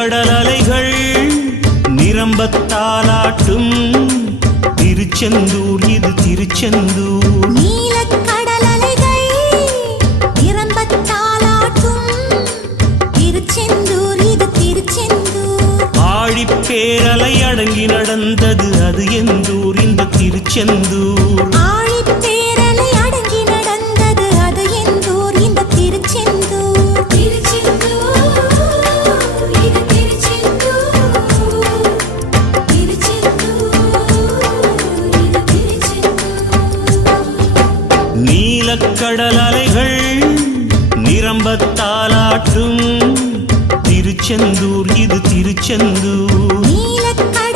நீலக்கடல் அலைகள் நிரம்பத்தாலாட்டும் திருச்செந்தூர் இது திருச்செந்தூர். நீலக்கடல் அலைகள் நிரம்பத்தாலாட்டும் திருச்செந்தூர் இது திருச்செந்தூர். ஆழிப்பேரலை அடங்கி நடந்தது அது எந்தூர் இந்த திருச்செந்தூர். ஆழிப்பேரலை அடங்கி நடந்தது அது எந்தூர் இந்த திருச்செந்தூர். திருச்செந்தூர் இது திருச்செந்தூர். திருச்செந்தூர் இது திருச்செந்தூர். நீலக்கடல் அலைகள் நிரம்பத்தாலாட்டும் திருச்செந்தூர் இது திருச்செந்தூர். நீலக்கடல்